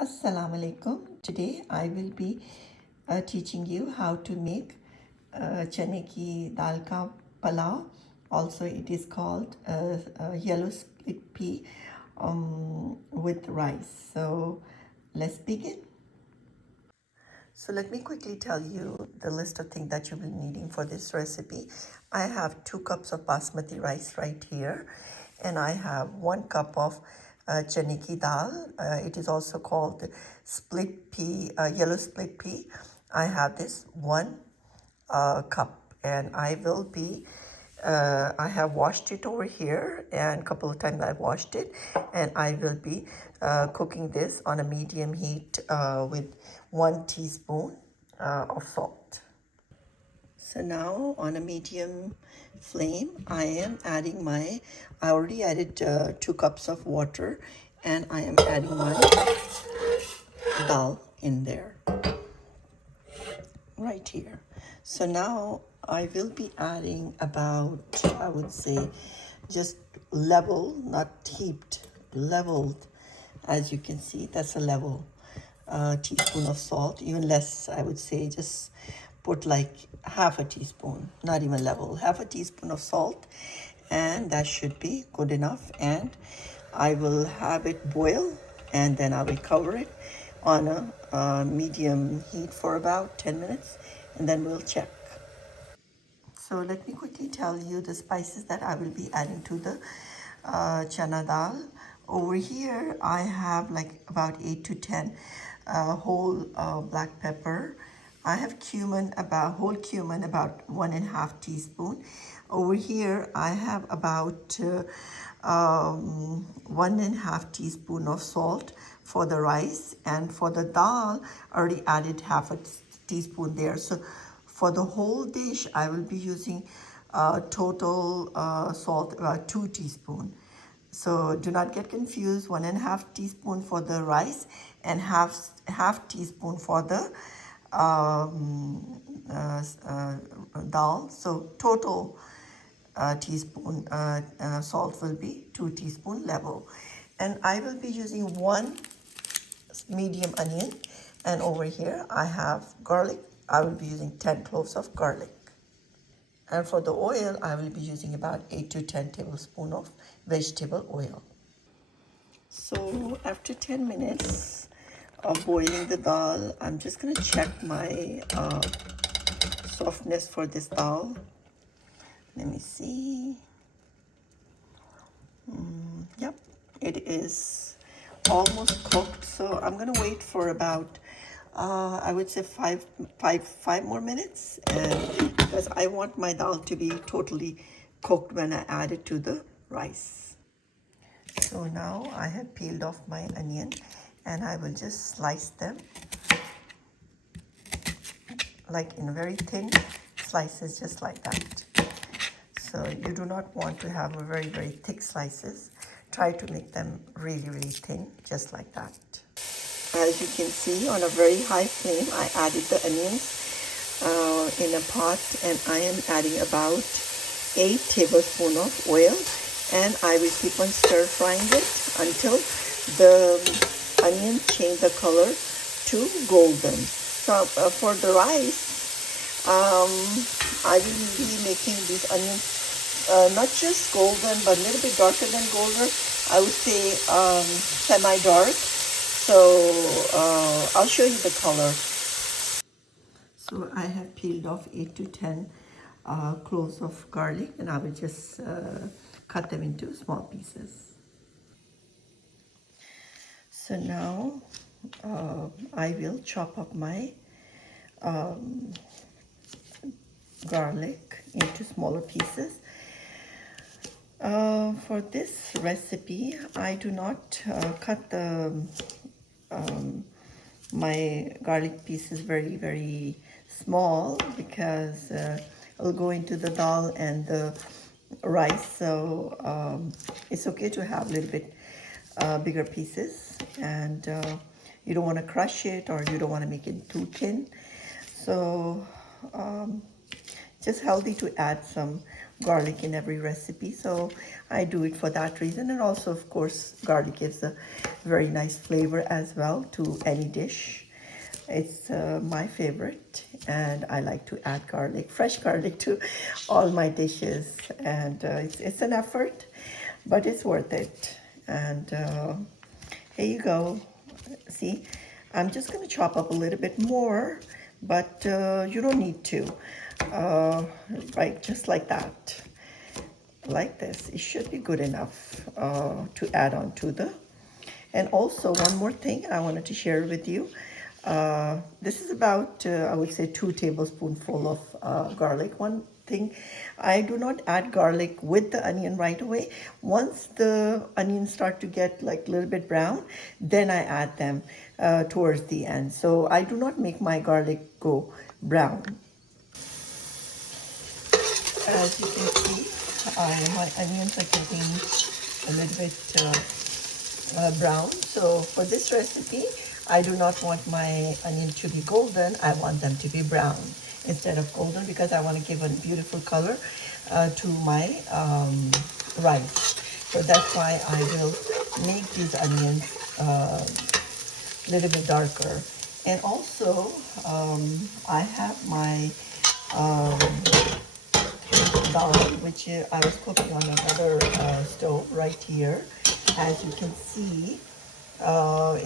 Assalamu alaikum. Today I will be teaching you how to make chane ki dal ka pulao. Also it is called yellow split pea with rice. So let's begin. So let me quickly tell you the list of things that you'll be needing for this recipe. I have 2 cups of basmati rice right here, and I have 1 cup of chane ki dal. It is also called split pea, yellow split pea. I have this 1 cup, and I have washed it over here, and a couple of times I've washed it, and I will be cooking this on a medium heat with 1 teaspoon of salt. So now on a medium flame, I am adding I already added 2 cups of water, and I am adding my dal in there right here. So now I will be adding about, I would say, just level, not heaped, leveled. As you can see, that's a level teaspoon of salt, even less, I would say. Just put like half a teaspoon, not even level, half a teaspoon of salt, and that should be good enough. And I will have it boil, and then I will cover it on a medium heat for about 10 minutes, and then we'll check. So let me quickly tell you the spices that I will be adding to the chana dal. Over here, I have like about 8 to 10 whole black pepper. I have whole cumin, about 1.5 teaspoon. Over here, I have about 1.5 teaspoon of salt for the rice, and for the dal, I already added half a teaspoon there. So for the whole dish, I will be using total salt about 2 teaspoon. So do not get confused. 1.5 teaspoon for the rice and half teaspoon for the dal. So total teaspoon salt will be 2 teaspoon level. And I will be using 1 medium onion, and over here I have garlic. I will be using 10 cloves of garlic. And for the oil, I will be using about 8 to 10 tablespoons of vegetable oil. So after 10 minutes of boiling the dal, I'm just going to check my softness for this dal. Let me see. Yep, it is almost cooked. So I'm going to wait for about I would say five more minutes, and because I want my dal to be totally cooked when I add it to the rice. So now I have peeled off my onion, and I will just slice them like in very thin slices, just like that. So you do not want to have a very thick slices. Try to make them really thin, just like that. As you can see, on a very high flame, I added the onions in a pot, and I am adding about 8 tablespoons of oil, and I will keep on stir frying it until the onion change the color to golden. So for the rice, I will be making these onions not just golden, but a little bit darker than golden. I would say semi-dark. So I'll show you the color. So I have peeled off 8 to 10 cloves of garlic, and I will just cut them into small pieces. So now I will chop up my garlic into smaller pieces. For this recipe, I do not cut my garlic pieces very small, because it'll go into the dal and the rice. So it's okay to have a little bit bigger pieces, and you don't want to crush it, or you don't want to make it too thin. So just healthy to add some garlic in every recipe, so I do it for that reason. And also, of course, garlic gives a very nice flavor as well to any dish. It's my favorite, and I like to add garlic, fresh garlic, to all my dishes. And it's an effort, but it's worth it. And here you go. See, I'm just going to chop up a little bit more, but you don't need to. Right, just like that. Like this. It should be good enough to add on to the. And also, one more thing I wanted to share with you. This is about, I would say, 2 tablespoonfuls of garlic. One thing, I do not add garlic with the onion right away. Once the onions start to get like a little bit brown, then I add them towards the end. So I do not make my garlic go brown. As you can see, my onions are getting a little bit brown. So for this recipe, I do not want my onion to be golden. I want them to be brown instead of golden, because I want to give a beautiful color to my rice. So that's why I will make these onions a little bit darker. And also, I have my dal, which I was cooking on another stove right here. As you can see,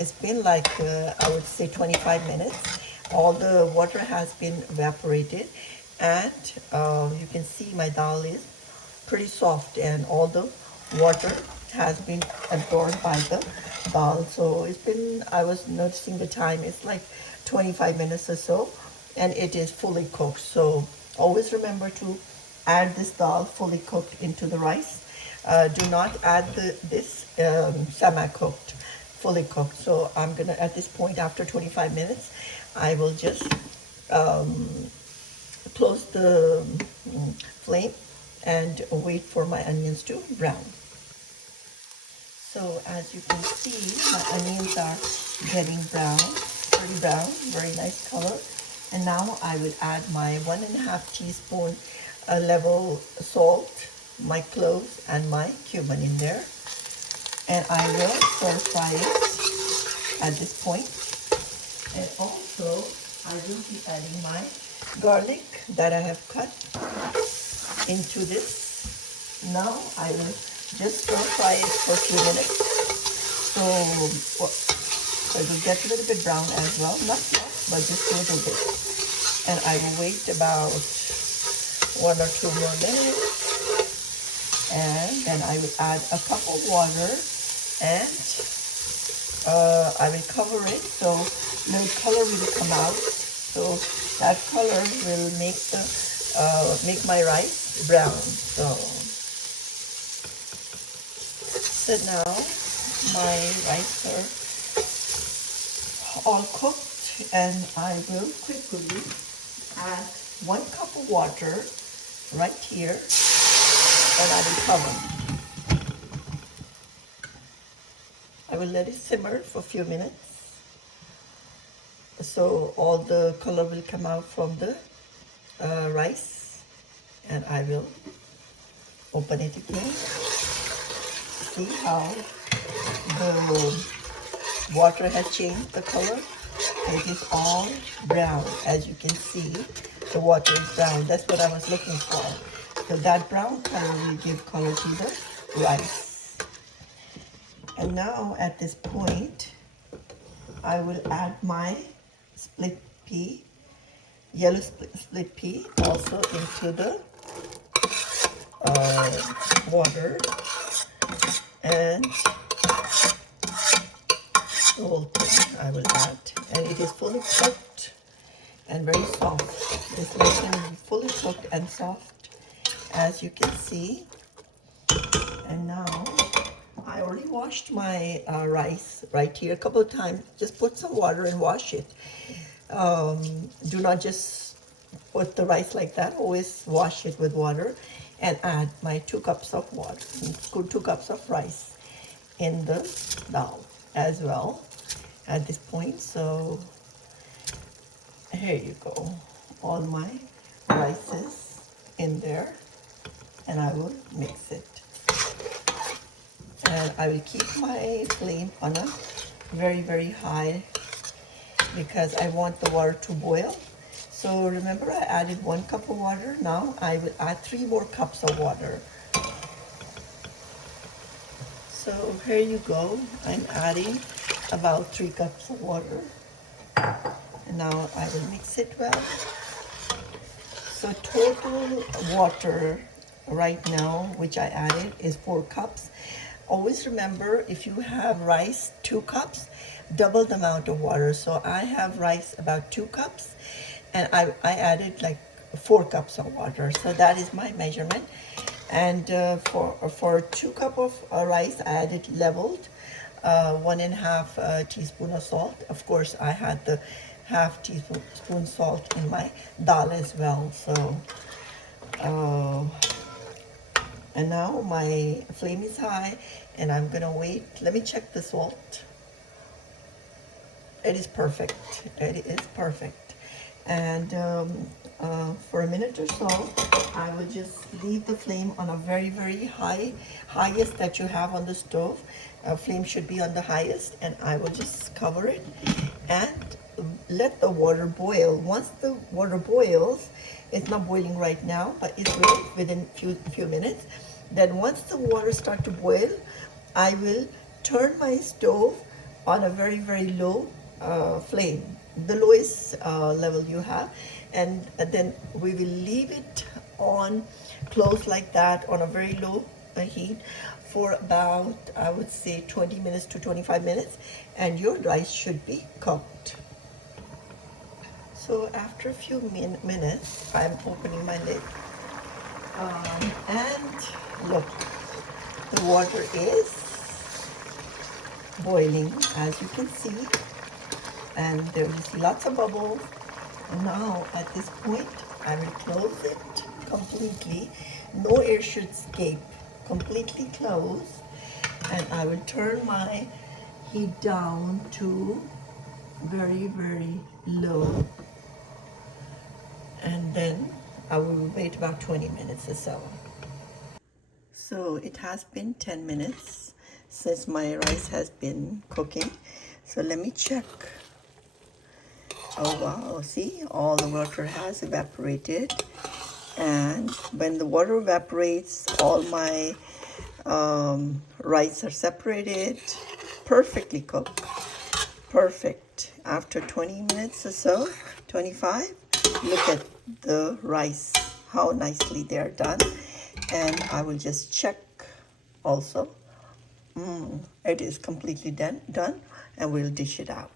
it's been like, I would say 25 minutes. All the water has been evaporated, and you can see my dal is pretty soft, and all the water has been absorbed by the dal. So it's been, I was noticing the time, it's like 25 minutes or so, and it is fully cooked. So always remember to add this dal fully cooked into the rice. Do not add this semi-cooked, fully cooked. So I'm gonna, at this point, after 25 minutes, I will just close the flame and wait for my onions to brown. So as you can see, my onions are getting brown, pretty brown, very nice color. And now I will add my 1.5 teaspoon level salt, my cloves, and my cumin in there. And I will stir fry it at this point. And also, I will be adding my garlic that I have cut into this. Now I will just stir fry it for a few minutes. So it will get a little bit brown as well, not much, but just a little bit. And I will wait about 1 or 2 more minutes. And then I will add a cup of water, and I will cover it so no color will come out. So that color will make the make my rice brown. So now my rice are all cooked, and I will quickly add 1 cup of water right here, and I will cover. I will let it simmer for a few minutes so all the color will come out from the rice, and I will open it again. See how the water has changed the color? It is all brown. As you can see, the water is brown. That's what I was looking for. So that brown color will give color to the rice. And now at this point, I will add my split pea, yellow split pea, also into the water, and the whole thing I will add. And it is fully cooked and very soft. This is fully cooked and soft, as you can see. And now I already washed my rice right here a couple of times. Just put some water and wash it. Do not just put the rice like that. Always wash it with water, and add my 2 cups of water, 2 cups of rice in the dal as well at this point. So here you go, all my rices in there. and I will mix it. And I will keep my flame on a very, very high because I want the water to boil. So remember, I added 1 cup of water. Now I will add 3 more cups of water. So here you go. I'm adding about 3 cups of water. And now I will mix it well. So total water right now, which I added, is 4 cups. Always remember, if you have rice 2 cups, double the amount of water. So I have rice about 2 cups, and I added like 4 cups of water. So that is my measurement. And for 2 cup of rice, I added leveled 1.5 teaspoon of salt. Of course, I had the half teaspoon salt in my dal as well. So and now my flame is high, and I'm gonna wait. Let me check the salt. It is perfect. It is perfect. And for a minute or so, I will just leave the flame on a very, very highest that you have on the stove. Flame should be on the highest, and I will just cover it and let the water boil. Once the water boils, it's not boiling right now, but it will within few minutes. Then once the water start to boil, I will turn my stove on a very, very low flame, the lowest level you have, and then we will leave it on close like that on a very low heat for about, I would say, 20 minutes to 25 minutes, and your rice should be cooked. So after a few minutes, I'm opening my lid, and look, the water is boiling, as you can see, and there is lots of bubbles. And now at this point, I will close it completely. No air should escape. Completely closed, and I will turn my heat down to very, very low, and then I will wait about 20 minutes or so. So it has been 10 minutes since my rice has been cooking. So let me check. Oh wow, see, all the water has evaporated. And when the water evaporates, all my rice are separated, perfectly cooked, perfect. After 20 minutes or so, 25, look at the rice, how nicely they are done. And I will just check also. It is completely done, and we'll dish it out.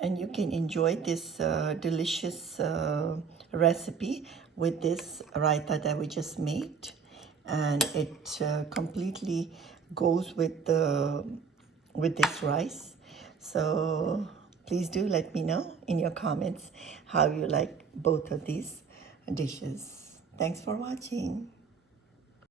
And you can enjoy this delicious recipe with this raita that we just made, and it completely goes with this rice. So please do let me know in your comments how you like both of these dishes. Thanks for watching.